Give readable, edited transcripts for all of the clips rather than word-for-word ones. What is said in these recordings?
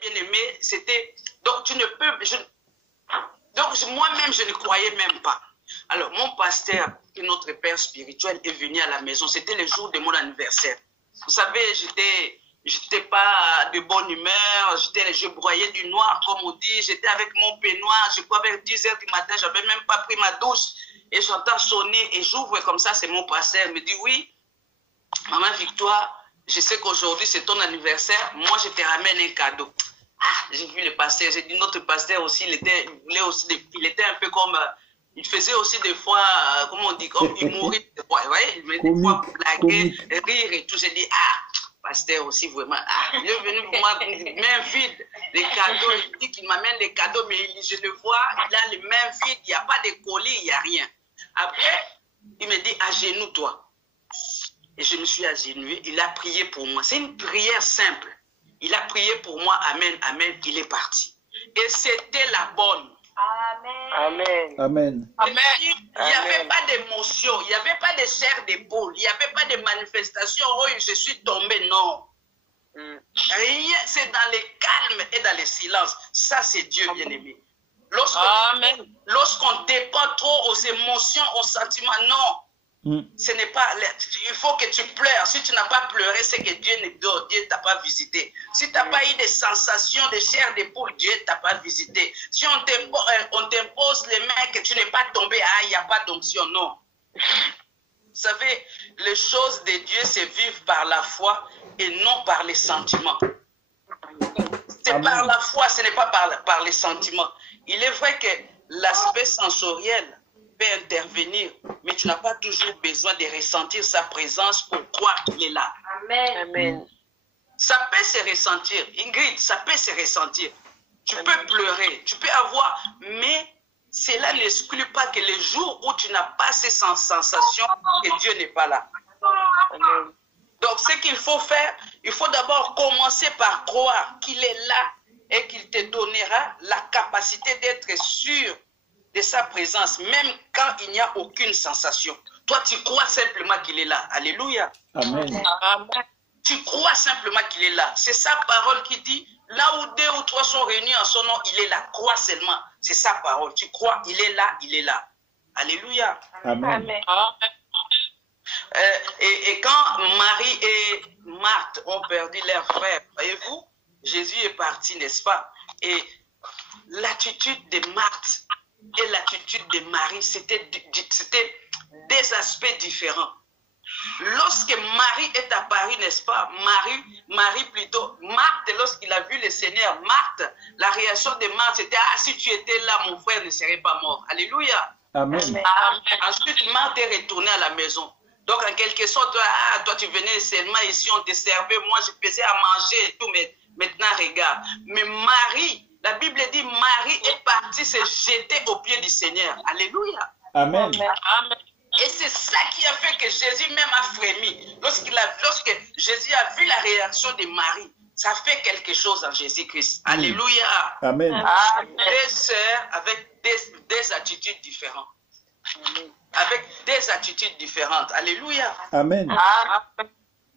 bien-aimé, c'était... Donc, tu ne peux... Donc, moi-même, je ne croyais même pas. Alors, mon pasteur, notre père spirituel, est venu à la maison. C'était le jour de mon anniversaire. Vous savez, j'étais pas de bonne humeur. Je broyais du noir, comme on dit. J'étais avec mon peignoir. Je crois vers 10 h du matin. Je n'avais même pas pris ma douche. Et j'entends sonner. Et j'ouvre comme ça. C'est mon pasteur. Il me dit, oui, maman Victoire, je sais qu'aujourd'hui, c'est ton anniversaire. Moi, je te ramène un cadeau. Ah, j'ai vu le pasteur. J'ai dit, notre pasteur aussi, il était un peu comme... Il faisait aussi des fois, comment on dit, comme humoriste. Vous voyez, il venait des fois blaguer, rire et tout. J'ai dit, ah, pasteur aussi, vraiment. Ah, il est venu pour moi, main vide, les cadeaux. Il dit qu'il m'amène les cadeaux, mais je le vois, il a les mains vides, il n'y a pas de colis, il n'y a rien. Après, il me dit, agenouille-toi. Et je me suis agenouillé. Il a prié pour moi. C'est une prière simple. Il a prié pour moi, amen, amen, il est parti. Et c'était la bonne. Amen. Amen. Amen. Il n'y avait pas d'émotion, il n'y avait pas de chair d'épaule, il n'y avait pas de manifestation. Oh, je suis tombé, non. Rien, c'est dans le calme et dans le silence. Ça, c'est Dieu, bien-aimé. Lorsqu'on dépend trop aux émotions, aux sentiments, non. Ce n'est pas, il faut que tu pleures. Si tu n'as pas pleuré, c'est que Dieu ne t'a pas visité. Si tu n'as pas eu des sensations de chair d'épaule, Dieu ne t'a pas visité. Si on t'impose les mains que tu n'es pas tombé, il n'y a pas d'onction, non. Vous savez, les choses de Dieu se vivent par la foi et non par les sentiments. C'est par la foi, ce n'est pas par les sentiments. Il est vrai que l'aspect sensoriel peut intervenir, mais tu n'as pas toujours besoin de ressentir sa présence pour croire qu'il est là. Amen. Ça peut se ressentir, Ingrid, ça peut se ressentir. Tu peux pleurer, tu peux avoir, mais cela n'exclut pas que les jours où tu n'as pas ces sensations, que Dieu n'est pas là. Amen. Donc, ce qu'il faut faire, il faut d'abord commencer par croire qu'il est là et qu'il te donnera la capacité d'être sûr de sa présence, même quand il n'y a aucune sensation. Toi, tu crois simplement qu'il est là. Alléluia. Amen. Amen. Tu crois simplement qu'il est là. C'est sa parole qui dit, là où 2 ou 3 sont réunis en son nom, il est là. Crois seulement. C'est sa parole. Tu crois, il est là, il est là. Alléluia. Amen. Et quand Marie et Marthe ont perdu leur frère, voyez-vous, Jésus est parti, n'est-ce pas? Et l'attitude de Marthe et l'attitude de Marie, c'était 2 aspects différents. Lorsque Marie est apparue, n'est-ce pas? Marie plutôt, Marthe, lorsqu'il a vu le Seigneur, Marthe, la réaction de Marthe, c'était, ah, si tu étais là, mon frère ne serait pas mort. Alléluia. Amen. Ensuite, Marthe est retournée à la maison. Donc, en quelque sorte, toi, tu venais seulement ici, on te servait, moi, je faisais à manger et tout, mais maintenant, regarde. Mais Marie, la Bible dit, Marie est partie se jeter aux pieds du Seigneur. Alléluia. Amen. Et c'est ça qui a fait que Jésus même a frémi. Lorsque Jésus a vu la réaction de Marie, ça fait quelque chose en Jésus-Christ. Alléluia. Amen. 2 sœurs avec des attitudes différentes. Avec des attitudes différentes. Alléluia. Amen.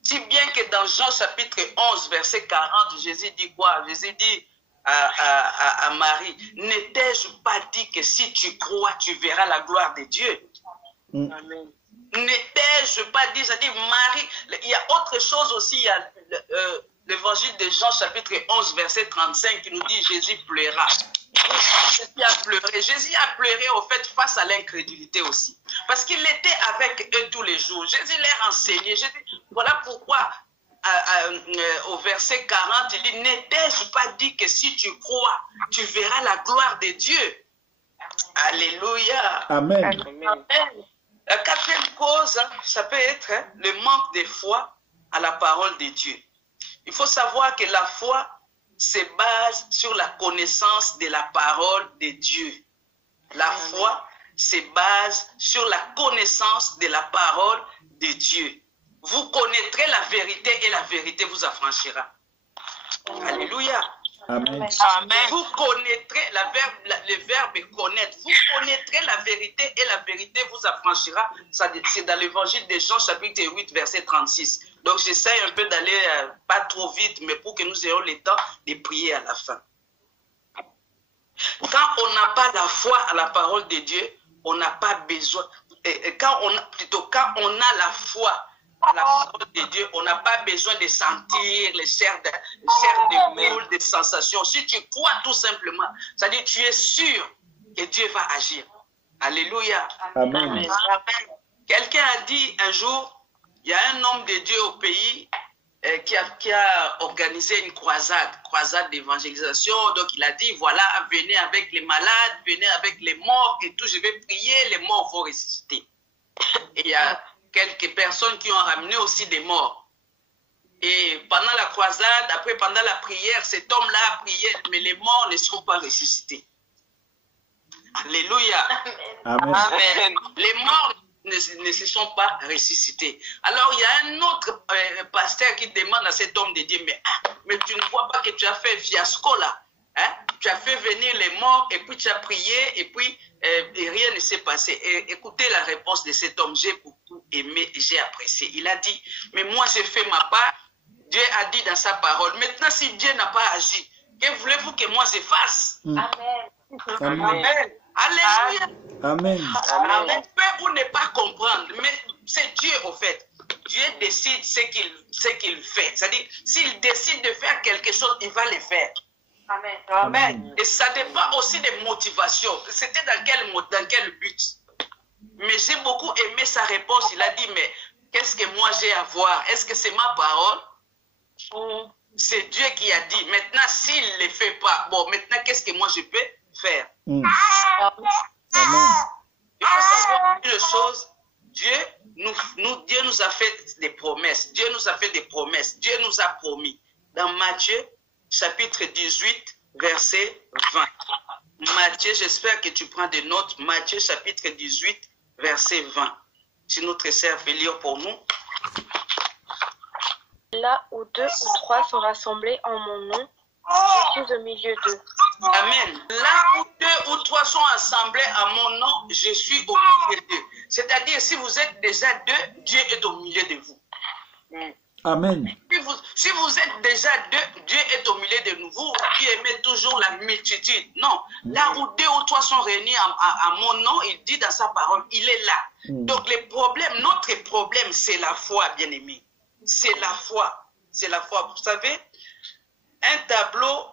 Si bien que dans Jean chapitre 11, verset 40, Jésus dit quoi? Jésus dit à Marie, ne t'ai-je pas dit que si tu crois, tu verras la gloire de Dieu? Amen. Ne t'ai-je pas dit, c'est-à-dire Marie, il y a autre chose aussi, il y a l'évangile de Jean chapitre 11, verset 35 qui nous dit Jésus pleura. Jésus a pleuré. Jésus a pleuré au fait face à l'incrédulité aussi. Parce qu'il était avec eux tous les jours. Jésus leur enseignait. Voilà pourquoi au verset 40, il dit, ne t'ai-je pas dit que si tu crois, tu verras la gloire de Dieu? Alléluia. Amen. Amen. La 4e cause, ça peut être le manque de foi à la parole de Dieu. Il faut savoir que la foi se base sur la connaissance de la parole de Dieu. La foi se base sur la connaissance de la parole de Dieu. Vous connaîtrez la vérité et la vérité vous affranchira. Alléluia. Amen. Amen. Vous connaîtrez le verbe connaître. Vous connaîtrez la vérité et la vérité vous affranchira. C'est dans l'évangile de Jean chapitre 8 verset 36. Donc j'essaie un peu d'aller pas trop vite, mais pour que nous ayons le temps de prier à la fin. Quand on n'a pas la foi à la parole de Dieu, on n'a pas besoin. Quand on a la foi à la parole de Dieu, on n'a pas besoin de sentir les chairs de poule, des sensations. Si tu crois tout simplement, c'est-à-dire tu es sûr que Dieu va agir. Alléluia. Amen. Amen. Quelqu'un a dit un jour, il y a un homme de Dieu au pays qui a organisé une croisade d'évangélisation. Donc il a dit, voilà, venez avec les malades, venez avec les morts et tout, je vais prier, les morts vont ressusciter. Et il y a quelques personnes qui ont ramené aussi des morts. Et pendant la croisade, après pendant la prière, cet homme-là a prié, mais les morts ne sont pas ressuscités. Alléluia. Amen. Amen. Les morts ne se sont pas ressuscités. Alors il y a un autre pasteur qui demande à cet homme de dire, mais tu ne vois pas que tu as fait fiasco là, hein? Tu as fait venir les morts et puis tu as prié et puis et rien ne s'est passé. Et écoutez la réponse de cet homme, j'ai beaucoup aimé, j'ai apprécié. Il a dit, mais moi j'ai fait ma part, Dieu a dit dans sa parole. Maintenant si Dieu n'a pas agi, que voulez-vous que moi je fasse? Amen. Amen. Alléluia. Amen. On peut ou ne pas comprendre, mais c'est Dieu au fait. Dieu décide ce qu'il fait. C'est-à-dire, s'il décide de faire quelque chose, il va le faire. Amen. Amen. Et ça dépend aussi des motivations. C'était dans quel but? Mais j'ai beaucoup aimé sa réponse. Il a dit, mais qu'est-ce que moi j'ai à voir? Est-ce que c'est ma parole? C'est Dieu qui a dit. Maintenant, s'il ne le fait pas, bon, maintenant, qu'est-ce que moi je peux faire? Amen. Il faut savoir une chose, Dieu nous a fait des promesses. Dieu nous a fait des promesses. Dieu nous a promis. Dans Matthieu, chapitre 18, verset 20. Matthieu, j'espère que tu prends des notes. Matthieu, chapitre 18, verset 20. Si notre sœur fait lire pour nous. Là où 2 ou 3 sont rassemblés en mon nom, je suis au milieu d'eux. Amen. Là où 2 ou 3 sont assemblés à mon nom, je suis au milieu d'eux. C'est-à-dire, si vous êtes déjà 2, Dieu est au milieu de vous. Amen. Si vous êtes déjà 2, Dieu est au milieu de nous. Vous qui aimez toujours la multitude. Non. Là où 2 ou 3 sont réunis à mon nom, il dit dans sa parole, il est là. Donc, notre problème, c'est la foi, bien-aimé. C'est la foi. C'est la foi. Vous savez, un tableau,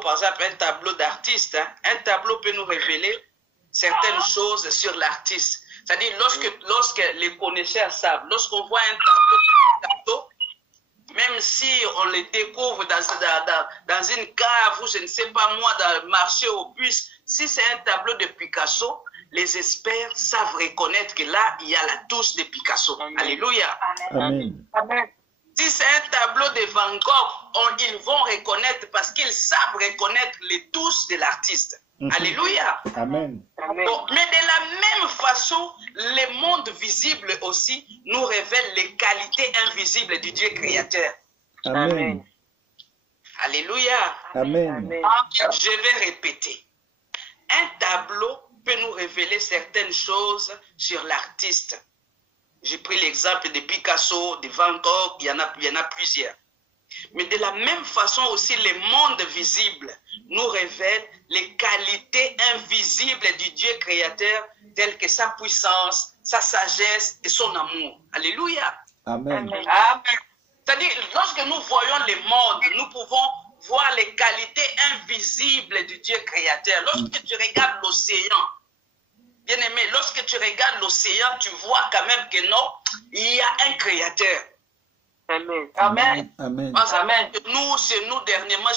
par exemple, un tableau d'artiste, hein, un tableau peut nous révéler certaines choses sur l'artiste. C'est-à-dire, lorsque les connaisseurs savent, lorsqu'on voit un tableau, même si on le découvre dans une cave ou je ne sais pas moi, dans le marché au bus, si c'est un tableau de Picasso, les experts savent reconnaître que là, il y a la touche de Picasso. Amen. Alléluia. Amen. Amen. Si c'est un tableau de Van Gogh, ils vont reconnaître parce qu'ils savent reconnaître les touches de l'artiste. Alléluia. Amen. Bon, mais de la même façon, le monde visible aussi nous révèle les qualités invisibles du Dieu créateur. Amen. Alléluia. Amen. Je vais répéter. Un tableau peut nous révéler certaines choses sur l'artiste. J'ai pris l'exemple de Picasso, de Van Gogh, il y en a plusieurs. Mais de la même façon aussi, le monde visible nous révèle les qualités invisibles du Dieu créateur, telles que sa puissance, sa sagesse et son amour. Alléluia. Amen. Amen. C'est-à-dire, lorsque nous voyons le monde, nous pouvons voir les qualités invisibles du Dieu créateur. Lorsque tu regardes l'océan, bien-aimé, lorsque tu regardes l'océan, tu vois quand même que non, il y a un créateur. Amen. Amen. Amen. Amen. Chez nous dernièrement,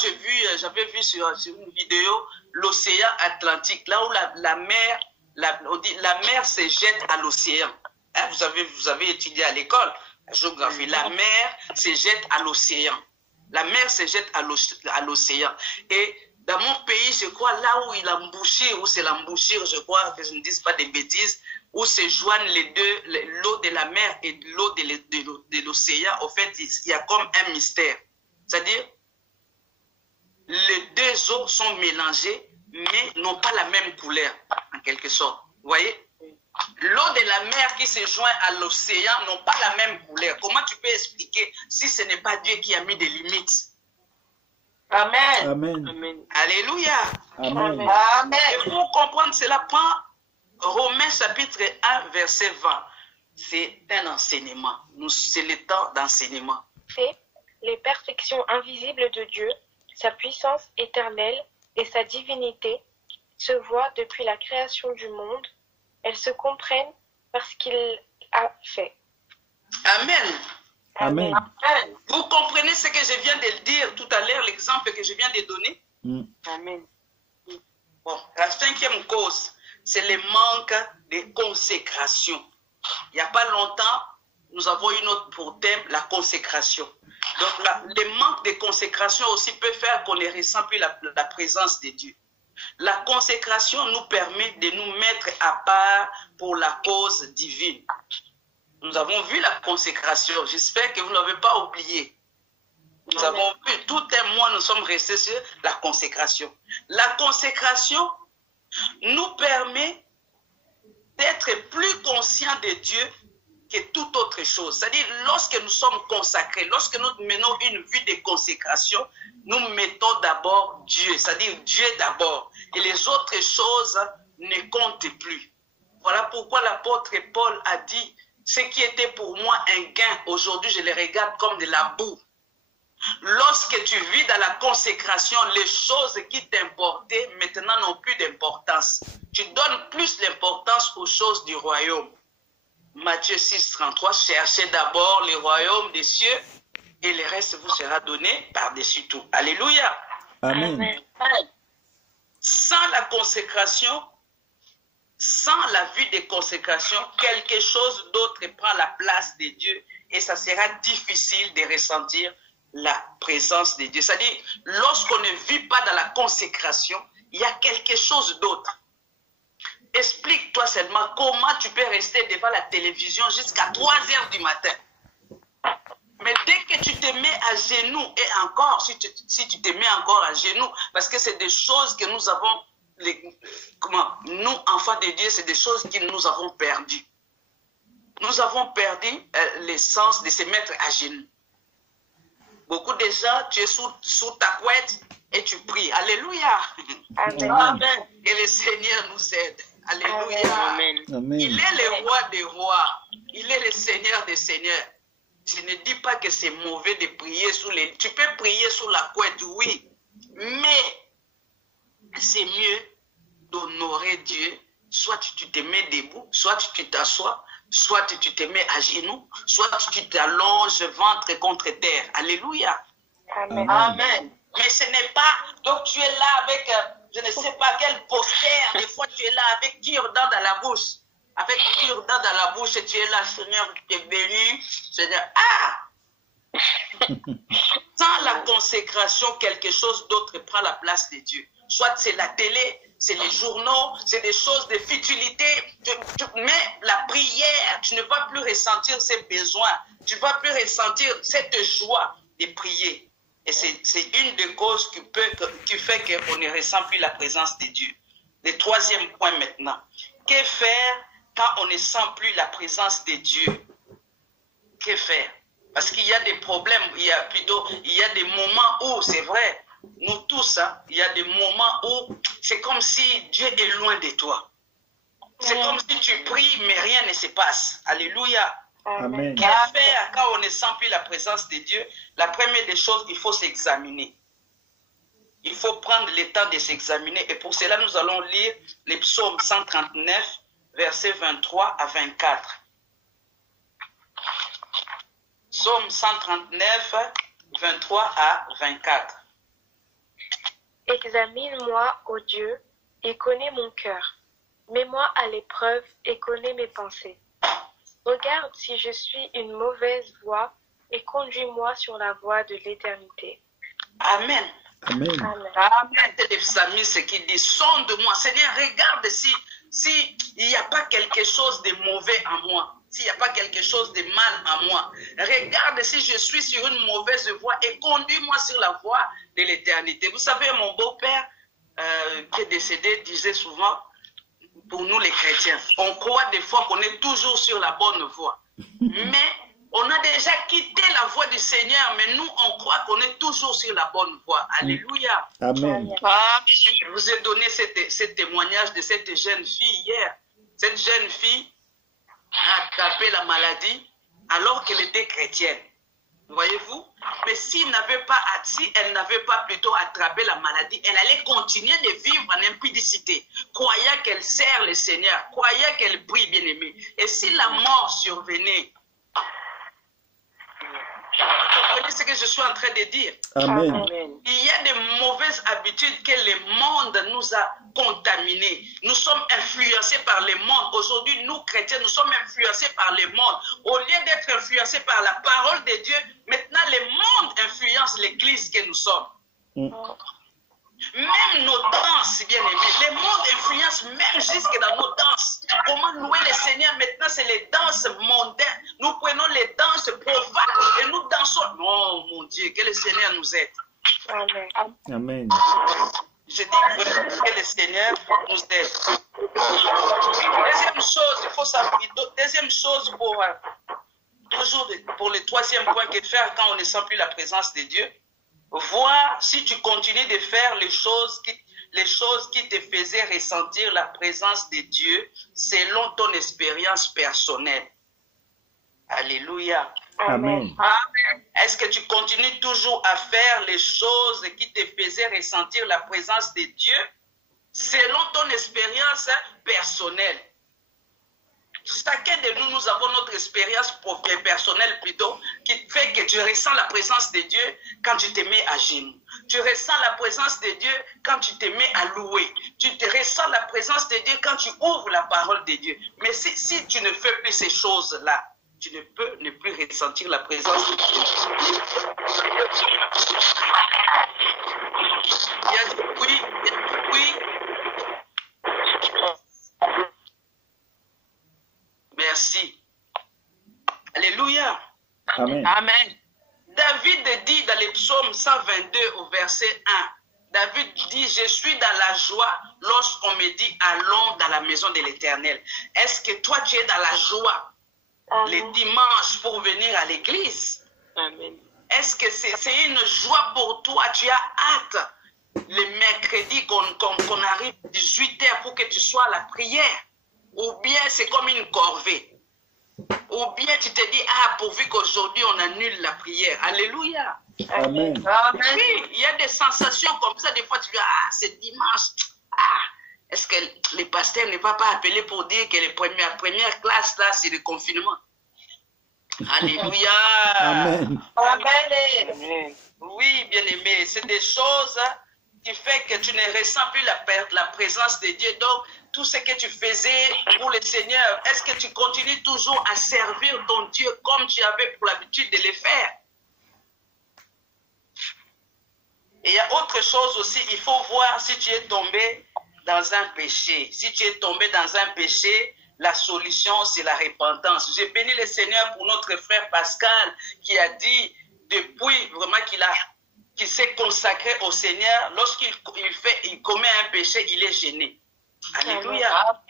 j'avais vu sur une vidéo l'océan Atlantique, là où la mer se jette à l'océan. Hein, vous avez étudié à l'école la géographie. La mer se jette à l'océan. La mer se jette à l'océan. Et dans mon pays, je crois, là où il a embouchure, où c'est l'embouchure, je crois, que je ne dise pas des bêtises, où se joignent les deux, l'eau de la mer et l'eau de l'océan, au fait, il y a comme un mystère. C'est-à-dire, deux eaux sont mélangées, mais n'ont pas la même couleur, en quelque sorte. Vous voyez? L'eau de la mer qui se joint à l'océan n'ont pas la même couleur. Comment tu peux expliquer si ce n'est pas Dieu qui a mis des limites? Amen. Amen. Amen. Alléluia. Amen. Amen. Et pour comprendre cela, prends Romains chapitre 1, verset 20. C'est un enseignement. C'est le temps d'enseignement. C'est les perfections invisibles de Dieu, sa puissance éternelle et sa divinité se voient depuis la création du monde. Elles se comprennent parce qu'il a fait. Amen. Amen. Amen. Vous comprenez ce que je viens de dire tout à l'heure, l'exemple que je viens de donner? Amen. Bon, la cinquième cause, c'est le manque de consécration. Il n'y a pas longtemps, nous avons eu notre pour thème la consécration. Donc, le manque de consécration aussi peut faire qu'on ne ressent plus la présence de Dieu. La consécration nous permet de nous mettre à part pour la cause divine. Nous avons vu la consécration. J'espère que vous ne l'avez pas oublié. Nous avons vu, tout un mois, nous sommes restés sur la consécration. La consécration nous permet d'être plus conscients de Dieu que toute autre chose. C'est-à-dire, lorsque nous sommes consacrés, lorsque nous menons une vie de consécration, nous mettons d'abord Dieu, c'est-à-dire Dieu d'abord. Et les autres choses ne comptent plus. Voilà pourquoi l'apôtre Paul a dit, ce qui était pour moi un gain, aujourd'hui je les regarde comme de la boue. Lorsque tu vis dans la consécration, les choses qui t'importaient maintenant n'ont plus d'importance. Tu donnes plus d'importance aux choses du royaume. Matthieu 6, 33, cherchez d'abord le royaume des cieux et le reste vous sera donné par-dessus tout. Alléluia. Amen. Sans la consécration, sans la vie de consécration, quelque chose d'autre prend la place de Dieu et ça sera difficile de ressentir la présence de Dieu. C'est-à-dire, lorsqu'on ne vit pas dans la consécration, il y a quelque chose d'autre. Explique-toi seulement comment tu peux rester devant la télévision jusqu'à 3 heures du matin. Mais dès que tu te mets à genoux, et encore, si tu te mets encore à genoux, parce que c'est des choses que nous avons, nous, enfants de Dieu, c'est des choses que nous avons perdues. Nous avons perdu l'essence de se mettre à genoux. Beaucoup de gens, tu es sous ta couette et tu pries. Alléluia. Amen. Amen. Et le Seigneur nous aide. Alléluia. Amen. Amen. Il est le roi des rois. Il est le Seigneur des seigneurs. Je ne dis pas que c'est mauvais de prier sous les... Tu peux prier sous la couette, oui. Mais c'est mieux d'honorer Dieu. Soit tu te mets debout, soit tu t'assois, soit tu te mets à genoux, soit tu t'allonges ventre contre terre. Alléluia. Amen. Amen. Mais ce n'est pas... Donc tu es là avec, je ne sais pas quel poster. Des fois tu es là avec cure-dent dans la bouche. Avec cure-dent dans la bouche et tu es là, Seigneur, tu es béni. Seigneur, sans la consécration, quelque chose d'autre prend la place de Dieu. Soit c'est la télé, c'est les journaux, c'est des choses de futilité. Mais la prière, tu ne vas plus ressentir ces besoins. Tu ne vas plus ressentir cette joie de prier. Et c'est une des causes qui fait qu'on ne ressent plus la présence de Dieu. Le troisième point maintenant. Que faire quand on ne sent plus la présence de Dieu? Que faire? Parce qu'il y a des problèmes, il y a des moments où, c'est vrai, nous tous, hein, il y a des moments où c'est comme si Dieu est loin de toi. C'est comme si tu pries, mais rien ne se passe. Alléluia. Amen. Que faire quand on ne sent plus la présence de Dieu? La première des choses, il faut s'examiner. Il faut prendre le temps de s'examiner. Et pour cela, nous allons lire les psaumes 139, versets 23 à 24. Psaume 139, 23 à 24. Examine-moi, ô Dieu, et connais mon cœur. Mets-moi à l'épreuve et connais mes pensées. Regarde si je suis une mauvaise voie et conduis-moi sur la voie de l'éternité. Amen. Amen. Amen. Amen. C'est le psalmiste ce qu'il dit. Sonde-moi. Seigneur, regarde si il n'y a pas quelque chose de mauvais en moi. s'il n'y a pas quelque chose de mal à moi. Regarde si je suis sur une mauvaise voie et conduis-moi sur la voie de l'éternité. Vous savez, mon beau-père qui est décédé disait souvent, pour nous les chrétiens, on croit des fois qu'on est toujours sur la bonne voie. Mais on a déjà quitté la voie du Seigneur, mais nous, on croit qu'on est toujours sur la bonne voie. Alléluia. Amen. Je vous ai donné ce témoignage de cette jeune fille hier. Cette jeune fille a attrapé la maladie alors qu'elle était chrétienne. Voyez-vous? Mais si elle n'avait pas plutôt attrapé la maladie, elle allait continuer de vivre en impudicité, croyant qu'elle sert le Seigneur, croyant qu'elle prie, bien-aimée. Et si la mort survenait, vous comprenez ce que je suis en train de dire? Amen. Il y a de mauvaises habitudes que le monde nous a contaminés. Nous sommes influencés par le monde. Aujourd'hui, nous, chrétiens, nous sommes influencés par le monde. Au lieu d'être influencés par la parole de Dieu, maintenant, le monde influence l'église que nous sommes. Même nos danses, bien-aimés, le monde influence même jusque dans nos danses. Comment louer le Seigneur maintenant, c'est les danses mondaines. Nous prenons les danses profanes et nous dansons. Non, mon Dieu, que le Seigneur nous aide. Amen. Amen. Je dis que le Seigneur nous aide. Deuxième chose, il faut savoir. Deuxième chose toujours pour le troisième point que faire quand on ne sent plus la présence de Dieu. Voir si tu continues de faire les choses qui te faisaient ressentir la présence de Dieu selon ton expérience personnelle. Alléluia. Amen. Est-ce que tu continues toujours à faire les choses qui te faisaient ressentir la présence de Dieu selon ton expérience personnelle? Chacun de nous, nous avons notre expérience personnelle plutôt, qui fait que tu ressens la présence de Dieu quand tu te mets à genoux. Tu ressens la présence de Dieu quand tu te mets à louer. Tu te ressens la présence de Dieu quand tu ouvres la parole de Dieu. Mais si tu ne fais plus ces choses-là, tu ne peux ne plus ressentir la présence de Dieu. Il y a du bruit, il y a du bruit. Merci. Alléluia. Amen. Amen. David dit dans le psaume 122 au verset 1, David dit, je suis dans la joie lorsqu'on me dit, allons dans la maison de l'Éternel. Est-ce que toi, tu es dans la joie les dimanches pour venir à l'église? Amen. Est-ce que c'est une joie pour toi? Tu as hâte le mercredi qu'on arrive à 18h pour que tu sois à la prière? Ou bien c'est comme une corvée? Ou bien tu te dis, pourvu qu'aujourd'hui on annule la prière. Alléluia. Amen. Amen. Oui, il y a des sensations comme ça. Des fois tu dis, c'est dimanche. Est-ce que le pasteur n'est pas appelé pour dire que la première classe là, c'est le confinement? Alléluia. Amen. Amen. Oui, bien-aimé, c'est des choses qui font que tu ne ressens plus la présence de Dieu. Donc, tout ce que tu faisais pour le Seigneur, est-ce que tu continues toujours à servir ton Dieu comme tu avais pour l'habitude de le faire? Et il y a autre chose aussi, il faut voir si tu es tombé dans un péché. Si tu es tombé dans un péché, la solution, c'est la repentance. J'ai béni le Seigneur pour notre frère Pascal qui a dit, depuis vraiment qu'il s'est consacré au Seigneur, lorsqu'il commet un péché, il est gêné. Alléluia.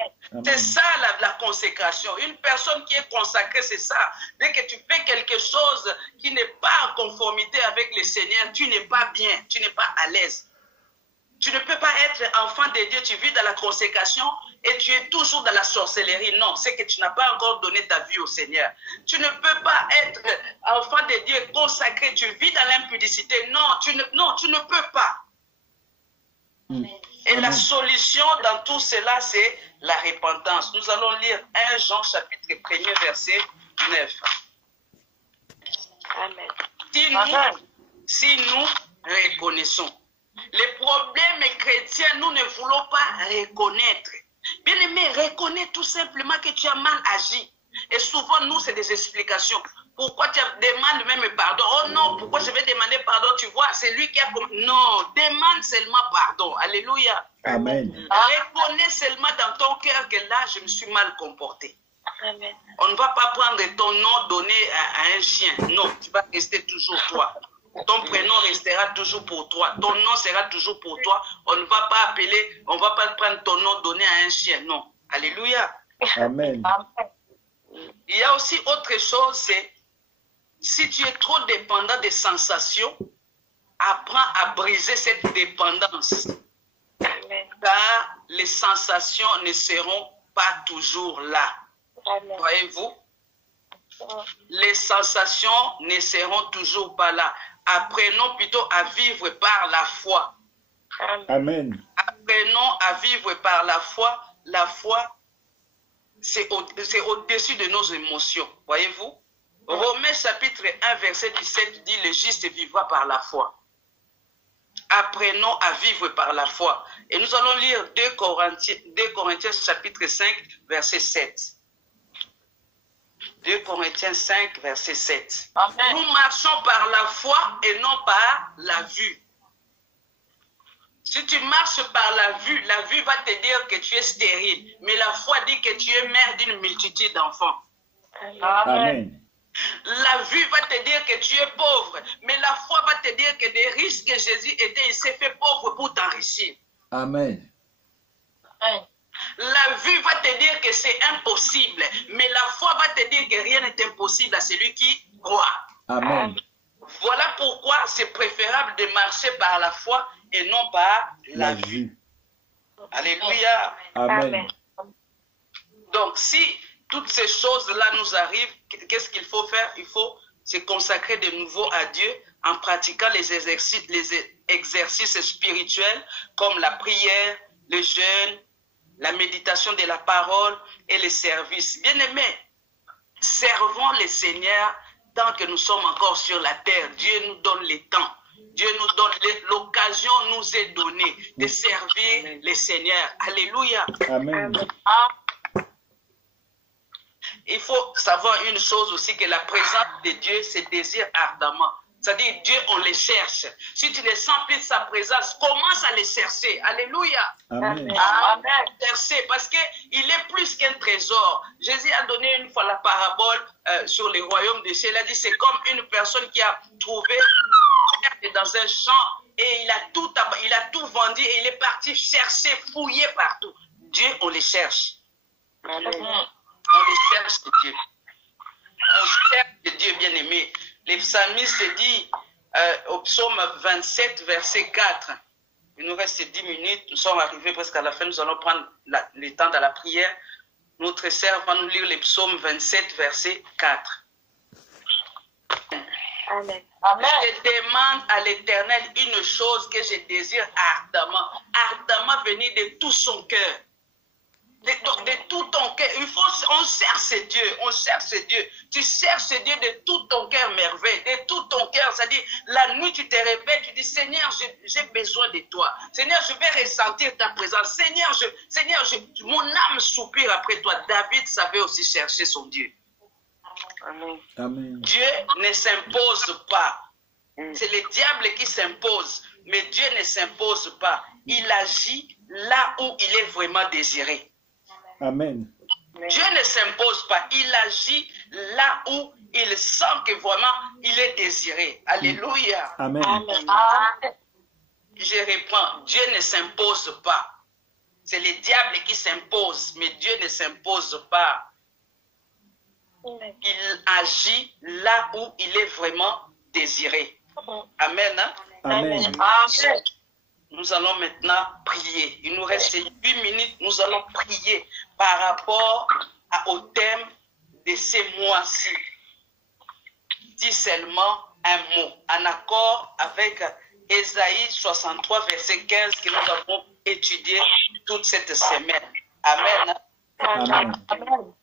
C'est ça la consécration. Une personne qui est consacrée, c'est ça. Dès que tu fais quelque chose qui n'est pas en conformité avec le Seigneur, tu n'es pas bien, tu n'es pas à l'aise. Tu ne peux pas être enfant de Dieu, tu vis dans la consécration et tu es toujours dans la sorcellerie. Non, c'est que tu n'as pas encore donné ta vie au Seigneur. Tu ne peux pas être enfant de Dieu consacré, tu vis dans l'impudicité. Non, tu ne peux pas. Et la solution dans tout cela, c'est la repentance. Nous allons lire 1 Jean chapitre 1er verset 9. Amen. Si nous reconnaissons. Les problèmes chrétiens, nous ne voulons pas reconnaître. Bien aimé, reconnais tout simplement que tu as mal agi. Et souvent, nous, c'est des explications. Pourquoi tu demandes même pardon? Oh non, pourquoi je vais demander pardon? Tu vois, c'est lui qui a... Non, demande seulement pardon. Alléluia. Amen. Reconnais seulement dans ton cœur que là, je me suis mal comporté. Amen. On ne va pas prendre ton nom donné à un chien. Non, tu vas rester toujours toi. Ton prénom restera toujours pour toi. Ton nom sera toujours pour toi. On ne va pas appeler, on ne va pas prendre ton nom donné à un chien. Non. Alléluia. Amen. Il y a aussi autre chose, c'est si tu es trop dépendant des sensations, apprends à briser cette dépendance. Amen. Car les sensations ne seront pas toujours là. Amen. Voyez-vous? Les sensations ne seront toujours pas là. Apprenons plutôt à vivre par la foi. Amen. Apprenons à vivre par la foi. La foi, c'est au-dessus de nos émotions. Voyez-vous? Romains chapitre 1, verset 17 dit, le juste vivra par la foi. Apprenons à vivre par la foi. Et nous allons lire 2 Corinthiens chapitre 5, verset 7. 2 Corinthiens 5, verset 7. Amen. Nous marchons par la foi et non par la vue. Si tu marches par la vue va te dire que tu es stérile. Mais la foi dit que tu es mère d'une multitude d'enfants. Amen. La vue va te dire que tu es pauvre. Mais la foi va te dire que des risques que Jésus était, il s'est fait pauvre pour t'enrichir. Amen. La vue va te dire que c'est impossible. Mais la foi va te dire que rien n'est impossible à celui qui croit. Amen. Voilà pourquoi c'est préférable de marcher par la foi et non par la vue. Alléluia. Amen. Donc, si toutes ces choses-là nous arrivent, qu'est-ce qu'il faut faire? Il faut se consacrer de nouveau à Dieu en pratiquant les exercices spirituels comme la prière, le jeûne, la méditation de la parole et les services. Bien-aimés, servons le Seigneur tant que nous sommes encore sur la terre. Dieu nous donne le temps. Dieu nous donne l'occasion, nous est donnée de servir le Seigneur. Alléluia. Amen. Il faut savoir une chose aussi, que la présence de Dieu se désire ardemment. C'est-à-dire, Dieu, on le cherche. Si tu ne sens plus sa présence, commence à le chercher. Alléluia. Amen. Amen. Chercher, parce qu'il est plus qu'un trésor. Jésus a donné une fois la parabole sur les royaumes des cieux. Il a dit, c'est comme une personne qui a trouvé dans un champ et il a tout vendu et il est parti chercher, fouiller partout. Dieu, on le cherche. Amen. On le cherche, Dieu. On cherche Dieu, bien-aimé. Les psalmistes dit au psaume 27, verset 4. Il nous reste 10 minutes. Nous sommes arrivés presque à la fin. Nous allons prendre le temps de la prière. Notre sœur va nous lire les psaumes 27, verset 4. Amen. Amen. Je demande à l'Éternel une chose que je désire ardemment. Ardemment venir de tout son cœur. De tout ton cœur. On cherche Dieu. On cherche Dieu. Tu cherches Dieu de tout ton cœur, merveille. De tout ton cœur. C'est-à-dire, la nuit, tu te réveilles, tu dis, Seigneur, j'ai besoin de toi. Seigneur, je vais ressentir ta présence. Seigneur, mon âme soupire après toi. David savait aussi chercher son Dieu. Amen. Amen. Dieu ne s'impose pas. C'est le diable qui s'impose. Mais Dieu ne s'impose pas. Il agit là où il est vraiment désiré. Amen. Dieu ne s'impose pas. Il agit là où il sent que vraiment il est désiré. Alléluia. Amen. Amen. Je reprends. Dieu ne s'impose pas. C'est le diable qui s'impose. Mais Dieu ne s'impose pas. Il agit là où il est vraiment désiré. Amen. Hein? Amen. Amen. Nous allons maintenant prier. Il nous reste 8 minutes. Nous allons prier par rapport au thème de ces mois-ci. Dis seulement un mot, en accord avec Ésaïe 63, verset 15 que nous avons étudié toute cette semaine. Amen. Amen. Amen.